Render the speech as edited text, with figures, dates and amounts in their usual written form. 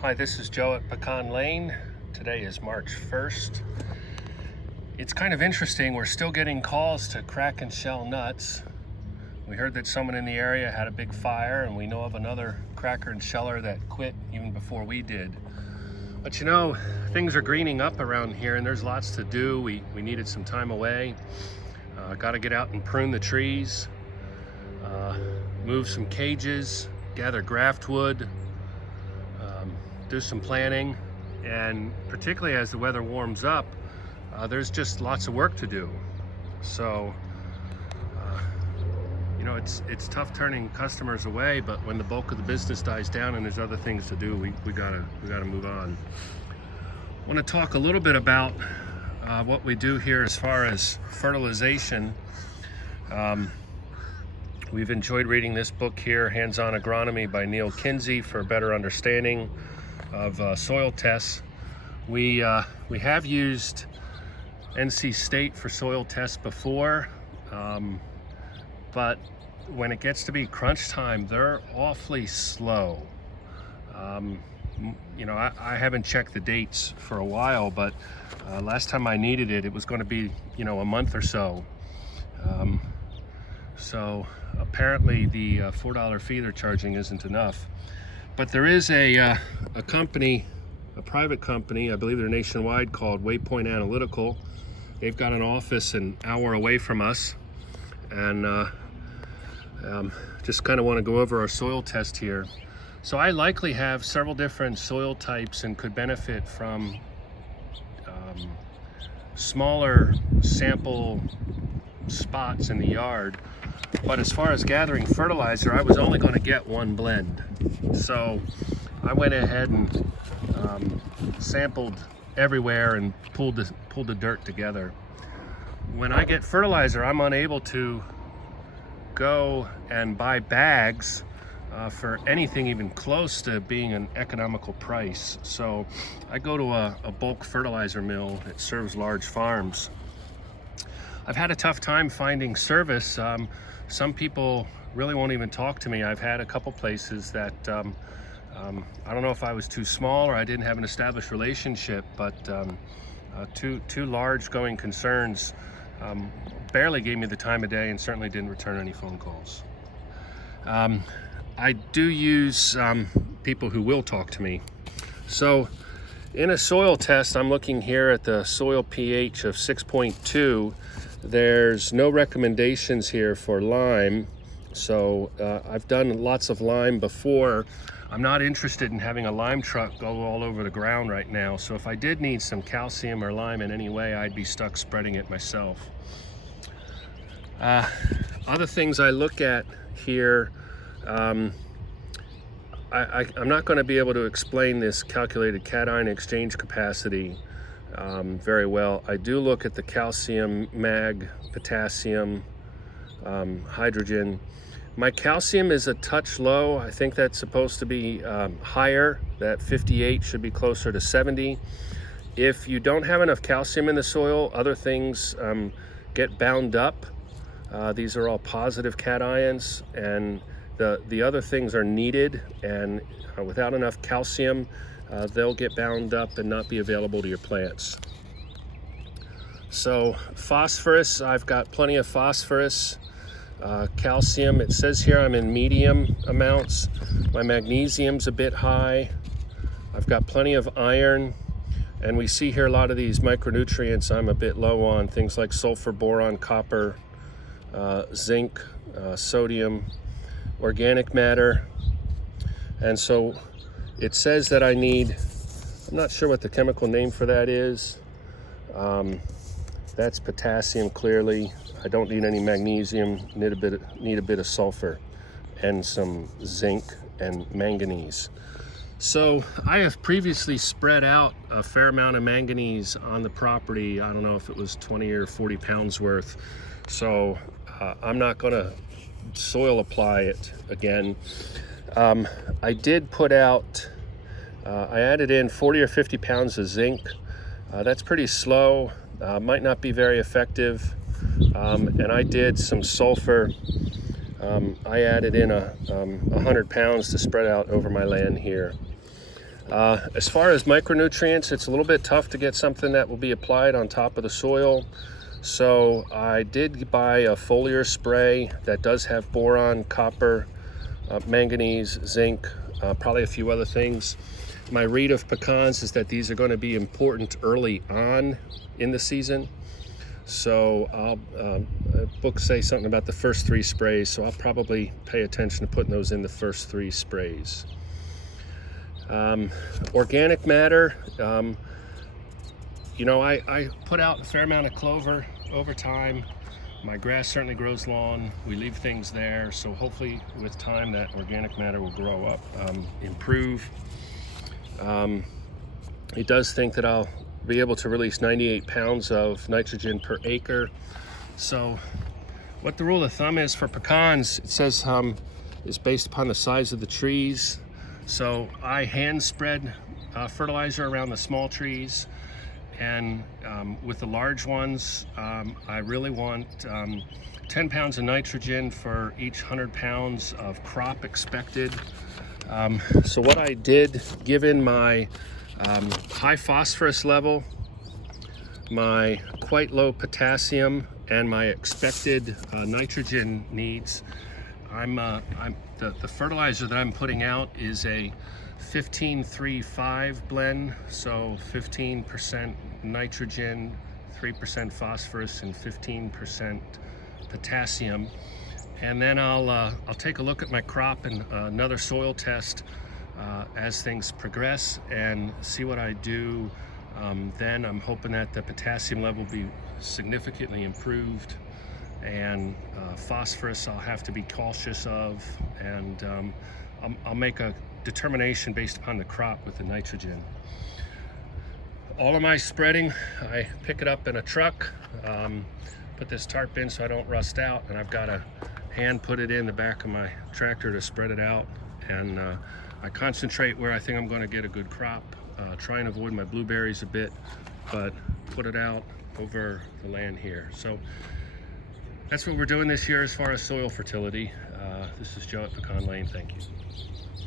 Hi, this is Joe at Pecan Lane. Today is March 1st. It's kind of interesting, we're still getting calls to crack and shell nuts. We heard that someone in the area had a big fire, and we know of another cracker and sheller that quit even before we did. But you know, things are greening up around here and there's lots to do. We needed some time away. Got to get out and prune the trees, move some cages, gather graft wood, do some planting, and particularly as the weather warms up, there's just lots of work to do. So you know, it's tough turning customers away, but when the bulk of the business dies down and there's other things to do, we gotta move on. I want to talk a little bit about what we do here as far as fertilization. We've enjoyed reading this book here, Hands-On Agronomy by Neil Kinsey, for a better understanding of soil tests. We have used NC State for soil tests before, but when it gets to be crunch time, they're awfully slow. You know, I haven't checked the dates for a while, but last time I needed it, it was going to be, you know, a month or so. So apparently the $4 fee they're charging isn't enough. But there is a company, a private company, I believe they're nationwide, called Waypoint Analytical. They've got an office an hour away from us, and just kind of want to go over our soil test here. So I likely have several different soil types and could benefit from smaller sample spots in the yard. But as far as gathering fertilizer, I was only going to get one blend. So I went ahead and sampled everywhere and pulled the dirt together. When I get fertilizer, I'm unable to go and buy bags for anything even close to being an economical price. So I go to a bulk fertilizer mill that serves large farms. I've had a tough time finding service. Some people really won't even talk to me. I've had a couple places that I don't know if I was too small or I didn't have an established relationship, but two large going concerns barely gave me the time of day and certainly didn't return any phone calls. I do use people who will talk to me. So in a soil test, I'm looking here at the soil pH of 6.2. There's no recommendations here for lime. So I've done lots of lime before. I'm not interested in having a lime truck go all over the ground right now. So if I did need some calcium or lime in any way, I'd be stuck spreading it myself. Other things I look at here, I'm not going to be able to explain this calculated cation exchange capacity very well. I do look at the calcium, mag, potassium, hydrogen. My calcium is a touch low. I think that's supposed to be higher. That 58 should be closer to 70. If you don't have enough calcium in the soil, other things get bound up. These are all positive cations, and the other things are needed, and without enough calcium, they'll get bound up and not be available to your plants. So phosphorus, I've got plenty of phosphorus. Calcium, it says here I'm in medium amounts. My magnesium's a bit high. I've got plenty of iron, and we see here a lot of these micronutrients I'm a bit low on, things like sulfur, boron, copper, zinc, sodium, organic matter. And so it says that I need, I'm not sure what the chemical name for that is. That's potassium, clearly. I don't need any magnesium, need a bit of sulfur and some zinc and manganese. So I have previously spread out a fair amount of manganese on the property. I don't know if it was 20 or 40 pounds worth. So I'm not gonna soil apply it again. I did put out, I added in 40 or 50 pounds of zinc. That's pretty slow, might not be very effective. And I did some sulfur. I added in 100 pounds to spread out over my land here. As far as micronutrients, it's a little bit tough to get something that will be applied on top of the soil. So I did buy a foliar spray that does have boron, copper, manganese, zinc, probably a few other things. My read of pecans is that these are going to be important early on in the season. So books say something about the first 3 sprays, so I'll probably pay attention to putting those in the first 3 sprays. Organic matter, you know, I put out a fair amount of clover over time. My grass certainly grows lawn. We leave things there, so hopefully with time that organic matter will grow up, improve. It does think that I'll be able to release 98 pounds of nitrogen per acre. So what the rule of thumb is for pecans, it says is based upon the size of the trees. So I hand spread fertilizer around the small trees, and with the large ones, I really want 10 pounds of nitrogen for each 100 pounds of crop expected. So what I did, given my high phosphorus level, my quite low potassium, and my expected nitrogen needs, the fertilizer that I'm putting out is a 15-3-5 blend, so 15% nitrogen, 3% phosphorus, and 15% potassium. And then I'll take a look at my crop and another soil test as things progress and see what I do. Then I'm hoping that the potassium level will be significantly improved, and phosphorus I'll have to be cautious of, and I'll make a determination based upon the crop with the nitrogen. All of my spreading, I pick it up in a truck, put this tarp in so I don't rust out, and I've got to hand put it in the back of my tractor to spread it out. And I concentrate where I think I'm going to get a good crop, try and avoid my blueberries a bit, but put it out over the land here. So that's what we're doing this year as far as soil fertility. This is Joe at Pecan Lane. Thank you.